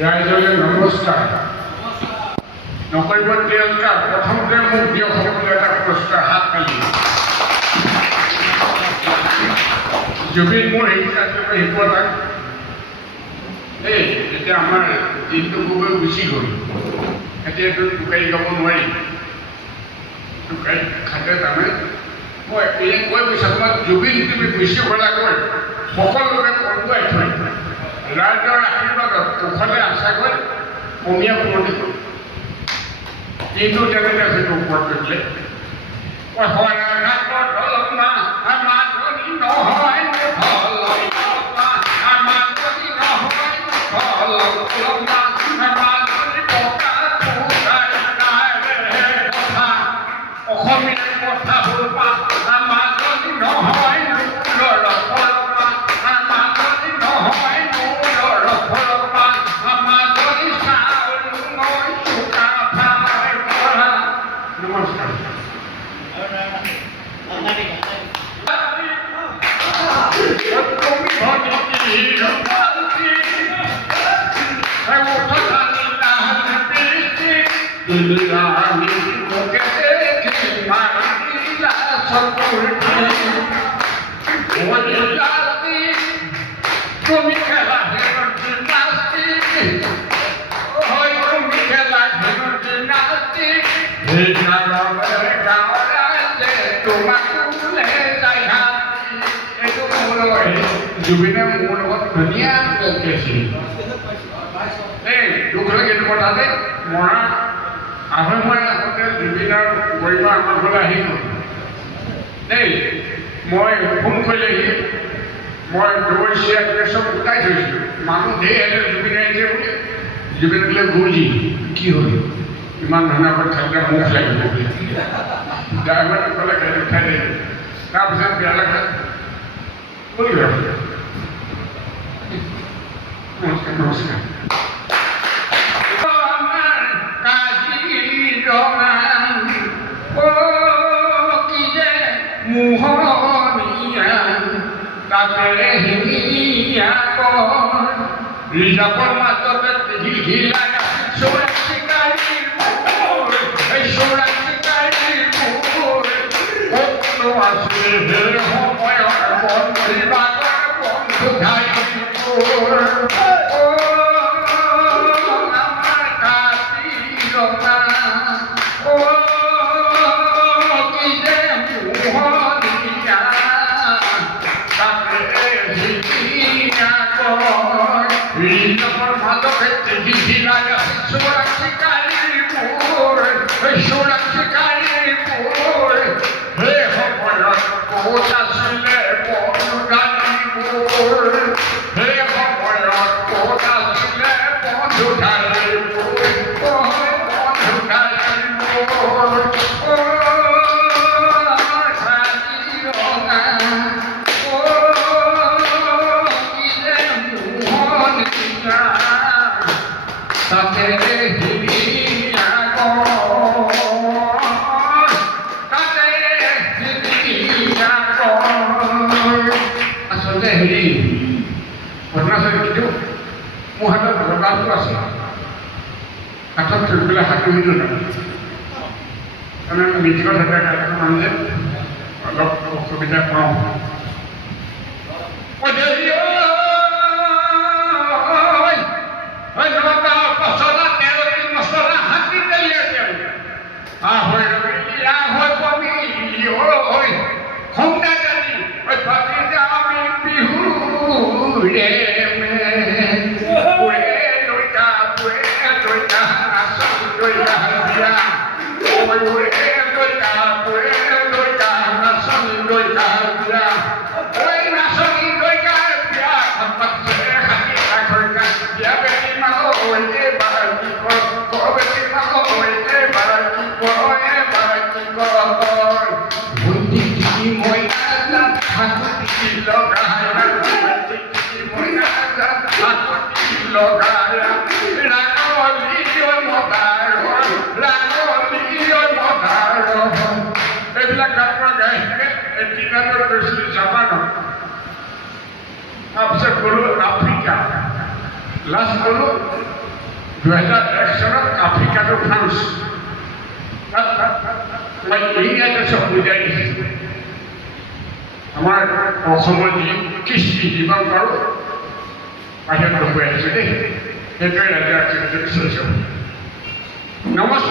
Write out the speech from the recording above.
ৰাইজলৈ নমস্কাৰ। নকৰিব তিৰস্কাৰ। প্ৰথমতে মোক দিয়ক সকলোৱে এটা পুৰস্কাৰ হাত পালি। জুবিন মোৰ শিকোৱা এই এতিয়া আমাৰ দিনটো গগৈ গুচি গ'ল। এতিয়াতো টোকাৰি গাব নোৱাৰি। টোকাৰি খাতে তাৰমানে মই এই কৈ গৈছোঁ তোমাক জুবিন তুমি গুচি গ'লাগৈ সকলোকে কন্দুৱাই থৈ ৰাইজৰ আশীৰ্বাদত কুশলে আশাকৈ অমীয়া পুৰণি হ'ল। কিন্তু তেনেকৈ সেইটো ওপৰত কৰিলে জুবিনে মোৰ লগত ধুনীয়াকৈ কৈছিল এই দুখ লাগে এইটো কথাতে মৰা আঢ়ৈ মাহ আগতে জুবিনৰ গৰিমা আমাৰ ঘৰলৈ আহি গ'ল দেই। মই ফোন কৰিলেহি মই দৈ চিৰা চব গোটাই থৈছিলোঁ। মানুহ ধেৰ আহিলে জুবিন আহিছে বুলি। জুবিনে ক'লে গুৰুজী কি হ'ল ইমান ধুনীয়াকৈ খাদ্য মুখ লাগিব বুলি ড্ৰাইভাৰে ক'লে গাড়ী উঠাই দিলে। তাৰপিছত বেয়া লাগে কৰি নমস্কাৰ নমস্কাৰ। ৰিজাৰ্ভৰ মাজতে মোৰ হাতত বৰগাঁওটো আছে। হাতত থৈ পেলাই হাতুৰিটো নাই তাৰমানে মিটিঙত থাকে মানুহ যে অলপ অসুবিধা পাওঁ। জাপানত তাৰপিছত গ'লো আফ্ৰিকা লাষ্ট গ'লো 2001 চনত আফ্ৰিকাটো ফ্ৰান্স মই ইংৰাজী চব বুজাই দিছিলোঁ আমাৰ অসমৰ যি কৃষ্টি যিমান পাৰোঁ বাহিৰত দেখুৱাই আহিছোঁ দেই সেইটোৱে ৰাজ্য নমস্কাৰ।